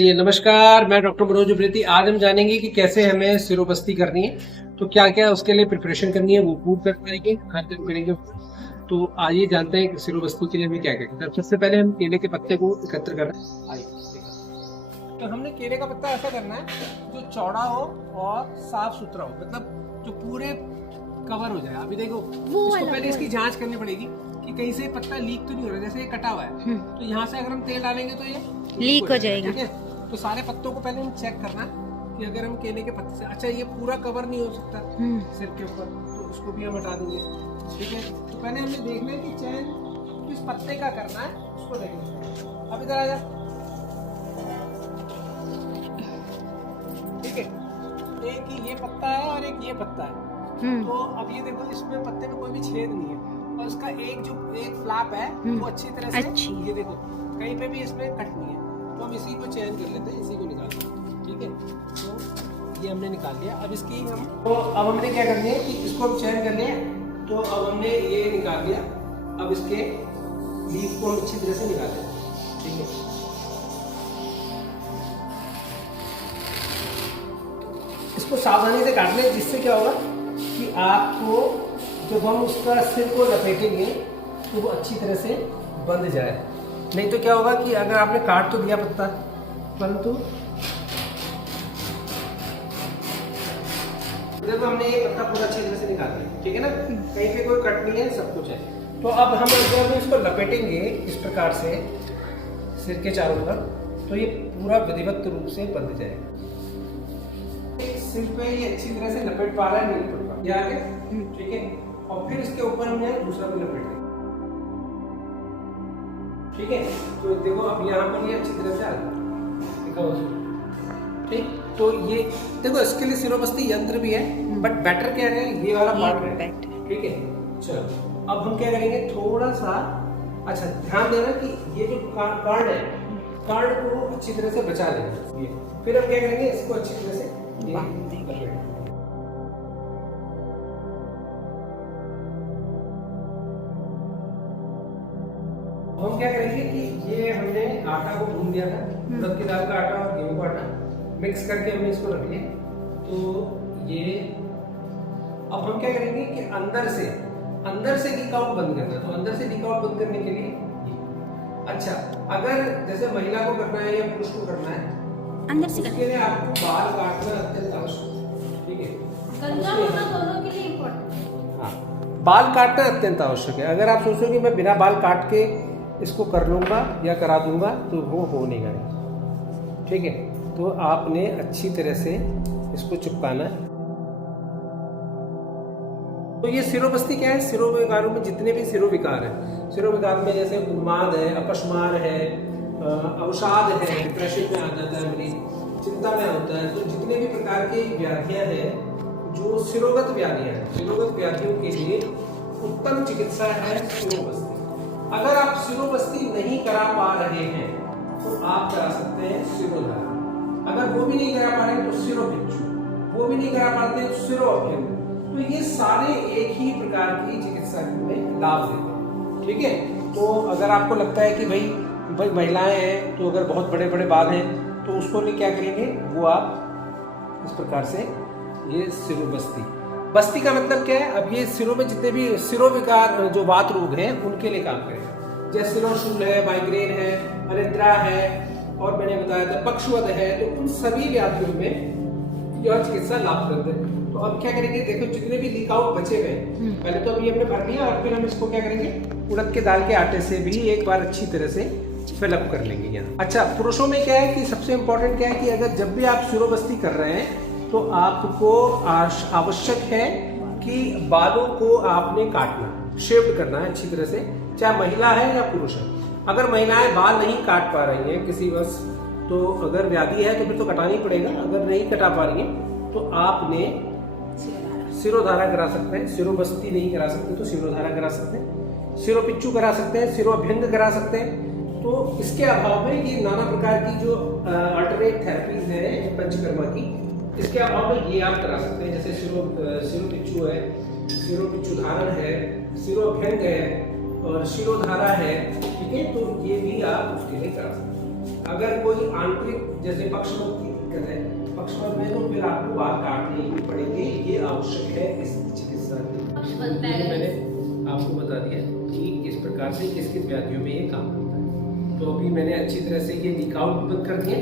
ये नमस्कार, मैं डॉक्टर मनोज उप्रेती। आज हम जानेंगे कि कैसे हमें सिरोपस्ती करनी है। तो क्या क्या उसके लिए प्रिपरेशन करनी है, वो फूड कर पाएंगे, खाते करेंगे। तो आइए जानते हैं कि सिरोपस्ती के लिए हमें क्या क्या करना है। सबसे पहले हम केले के पत्ते को एकत्र कर रहे हैं। आइए, तो हमने केले का पत्ता ऐसा करना है जो चौड़ा हो और साफ सुथरा हो, मतलब जो पूरे कवर हो जाए। अभी देखो, इसको पहले इसकी जांच करनी पड़ेगी कि कहीं से पत्ता लीक तो नहीं हो रहा। जैसे ये कटा हुआ है तो यहाँ से अगर हम तेल डालेंगे तो ये लीक हो जाएगा। ठीक है, तो सारे पत्तों को पहले हम चेक करना कि अगर हम केले के पत्ते से, अच्छा ये पूरा कवर नहीं हो सकता सिर के ऊपर, तो उसको भी हम हटा देंगे। ठीक है, तो पहले हमें देखना है कि चयन किस पत्ते का करना है, उसको देखना। अब इधर आ जा। ठीक है, एक ही ये पत्ता है और एक ये पत्ता है। तो अब ये देखो, इसमें पत्ते में कोई भी छेद नहीं है और उसका एक फ्लैप है वो अच्छी तरह से, ये देखो कहीं पे भी इसमें कट नहीं है। तो हम इसी को चयन कर लेते हैं, इसी को निकालते हैं। ठीक है, तो ये हमने निकाल लिया। अब इसकी अब हमने क्या करनी है कि इसको हम चयन कर लिया, तो अब हमने ये निकाल लिया। अब इसके लीफ को हम अच्छी तरह से निकाल लेते हैं। ठीक है, इसको सावधानी से काट लें, जिससे क्या होगा कि आपको जब हम उसका सिर को लपेटेंगे तो वो अच्छी तरह से बंध जाए। नहीं तो क्या होगा कि अगर आपने काट तो दिया पत्ता, परंतु देखो हमने ये पत्ता पूरा अच्छी तरह से निकाल दिया। ठीक है ना, कहीं पे कोई कट नहीं है, सब कुछ है। तो अब हम जब इसको लपेटेंगे इस प्रकार से सिर के चारों तरफ, तो ये पूरा विधिवत रूप से बंध जाएगा। सिर पे ये अच्छी तरह से लपेट पा रहा है, नहीं लपेट पा रहा, ये आ गया। ठीक है, और फिर इसके ऊपर हमने दूसरा भी लपेट दिया। ठीक है, तो देखो अब यहाँ पर ये अच्छी तरह से आ गया। ठीक, तो ये देखो, इसके लिए सिरोपस्ती यंत्र भी है, बट बेटर क्या है, ये वाला पार्ट है। ठीक है, चलो अब हम क्या करेंगे, थोड़ा सा अच्छा ध्यान देना कि ये जो कार्ड है, कार्ड को अच्छी तरह से बचा लेना। ये फिर हम क्या करेंगे, इसको अच्छी तरह से हम क्या करेंगे कि ये हमने आटा को भून दिया था, उड़द की दाल का आटा और गेहूं का आटा मिक्स करके हमने इसको रख लिया। तो ये अब हम क्या करेंगे कि अंदर से लीक आउट बंद करना। तो अंदर से लीक आउट बंद करने के लिए अच्छा, अगर जैसे महिला को करना है या पुरुष को करना है, अंदर से इसके लिए आपको बाल काटना अत्यंत आवश्यक है। ठीक है, गंजा होना दोनों के लिए इम्पोर्टेंट। हाँ, बाल काटना अत्यंत आवश्यक है। अगर आप सोचो कि मैं बिना बाल काट के इसको कर लूँगा या करा दूंगा, तो वो हो नहीं गया। ठीक है, तो आपने अच्छी तरह से इसको चिपकाना है। तो ये सिरोपस्ती क्या है, सिरोविकारों में जितने भी सिरोविकार हैं, सिरोविकार में जैसे उन्माद है, अपस्मार है, अवसाद है, डिप्रेशन में आ जाता है मरीज, चिंता में होता है। तो जितने भी प्रकार की व्याधियां हैं, जो सिरोगत व्याधियां हैं, सिरोगत व्याधियों के लिए उत्तम चिकित्सा है सिरोपस्ती। अगर आप सिरोपस्ती नहीं करा पा रहे हैं तो आप करा सकते हैं सिरोधारा। अगर वो भी नहीं करा पा रहे तो सिरोपिच्चू, वो भी नहीं करा पाते तो सिरोअभ्यंग। तो ये सारे एक ही प्रकार की चिकित्सा में लाभ देते हैं। ठीक है, तो अगर आपको लगता है कि भाई महिलाएं हैं तो अगर बहुत बड़े बड़े बाल हैं तो उसको लिए क्या करेंगे, वो आप इस प्रकार से ये सिरोबस्ती। बस्ती का मतलब क्या है, अब ये सिरों में जितने भी सिरोविकार जो वात रोग हैं उनके लिए काम करेगा। जैसे सिरोशूल है, माइग्रेन है, अनिद्रा है, और मैंने बताया था पक्षवद है, तो उन सभी व्याधियों में यह चिकित्सा लाभप्रद है। तो अब क्या करेंगे, देखो जितने भी लीक आउट बचे हुए, पहले तो अभी हमने भर लिया और फिर हम इसको क्या करेंगे, उड़द के दाल के आटे से भी एक बार अच्छी तरह से फिलअप कर लेंगे यहाँ। अच्छा, पुरुषों में क्या है कि सबसे इंपॉर्टेंट क्या है कि अगर जब भी आप सिरोबस्ती कर रहे हैं तो आपको आवश्यक है कि बालों को आपने काटना, शेव्ड करना है अच्छी तरह से, चाहे महिला है या पुरुष है। अगर महिलाएं बाल नहीं काट पा रही हैं किसी वजह, तो अगर व्याधि है तो फिर तो कटाना ही पड़ेगा। अगर नहीं कटा पा रही है तो आपने सिरोधारा करा सकते हैं। सिरोबस्ती नहीं करा सकते तो सिरोधारा करा सकते हैं, सिरोपिच्चू करा सकते हैं, सिरोअभ्यंग करा सकते हैं। तो इसके अभाव में ये नाना प्रकार की जो अल्टरनेट थेरेपीज है पंचकर्मा की, इसके अभाव में ये आप करा सकते हैं। जैसे सिरोपिच्चू है, सिरोपिच्चू धारण है, सिरोअभ्यंग है और शिरोधारा है। ठीक है, तो ये भी आप उसके लिए करा सकते हैं। अगर कोई आंतरिक जैसे पक्षमत की दिक्कत है, पक्षमत में तो फिर आपको बाल काटने ही पड़ेंगे, ये आवश्यक है इस चिकित्सा के। ये मैंने आपको बता दिया कि किस प्रकार से किस किस व्याधियों में ये काम करता है। तो अभी मैंने अच्छी तरह से ये लीक आउट बंद कर दिए,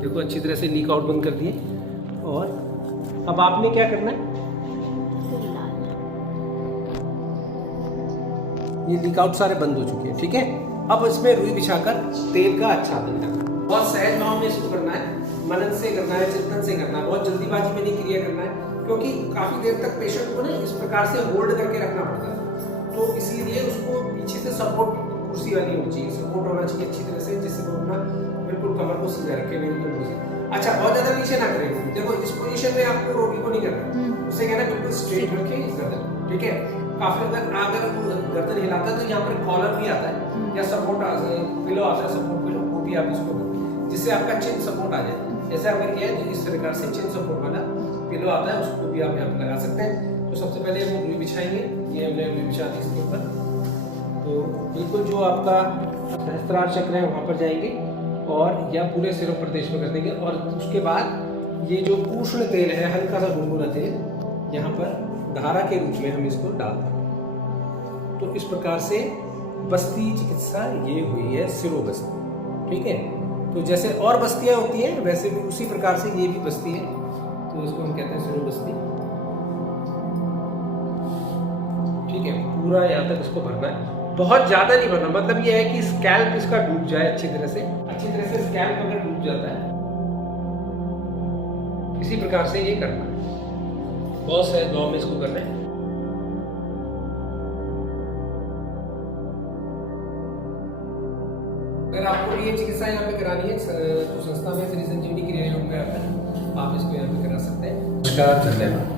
देखो अच्छी तरह से लीक आउट बंद कर दिए। और अब आपने क्या करना है, ये लीक आउट सारे बंद हो चुके हैं, ठीक है। अब इसमें रुई बिछाकर तेल का अच्छा देना, बहुत सहज भाव में इसको करना है, मनन से करना है, चिंतन से करना है, बहुत जल्दीबाजी में नहीं क्रिया करना है, क्योंकि काफी देर तक पेशेंट को ना इस प्रकार से होल्ड करके रखना पड़ता है। तो इसीलिए उसको पीछे से सपोर्ट कुर्सी वाली होनी चाहिए, सपोर्ट होना चाहिए अच्छी तरह से, जिससे वो अपना बिल्कुल कमर को सीधा रखे, नहीं तो अच्छा बहुत ज्यादा नीचे ना करें। देखो इस पोजीशन में आपको रोगी को नहीं करना, उसे कहना बिल्कुल स्ट्रेट रखे गर्दन, ठीक है। काफी अगर गर्दन हिलाता है तो यहाँ पर कॉलर भी आता है या सपोर्ट पिलो आता है, सपोर्ट पिलो, वो भी आप इसको जिससे आपका चिन सपोर्ट आ जाए। ऐसा अगर किया है तो इस प्रकार से चिन सपोर्ट वाला पिलो आता है, उसको भी आप यहाँ पर लगा सकते हैं। तो सबसे पहले हम रुई बिछाएंगे, ये हमने रुई बिछा दी इसके ऊपर। तो बिल्कुल जो आपका सहस्त्रार चक्र है वहाँ पर जाएंगे और या पूरे सिरों प्रदेश में कर देंगे। और उसके बाद ये जो उष्ण तेल है, हल्का सा गुनगुना तेल यहाँ पर धारा के रूप में हम इसको डालते हैं। तो इस प्रकार से बस्ती चिकित्सा ये हुई है सिरोबस्ती, ठीक है। तो जैसे और बस्तियां होती हैं वैसे भी उसी प्रकार से ये भी बस्ती है, तो इसको हम कहते हैं सिरोबस्ती, ठीक है। पूरा यहाँ तक इसको भरना है, बहुत ज्यादा नहीं भरना, मतलब ये है कि स्कैल्प इसका डूब जाए अच्छी तरह से स्कैल्प अगर डूब जाता है इसी प्रकार से ये करना है, बहुत सहज भाव में इसको करना है। अगर आपको ये चिकित्सा यहाँ पे करानी है तो संस्था में श्री संजीवनी क्रिया योग में आकर आप इसको यहाँ पे करा सकते हैं। नमस्कार, धन्यवाद।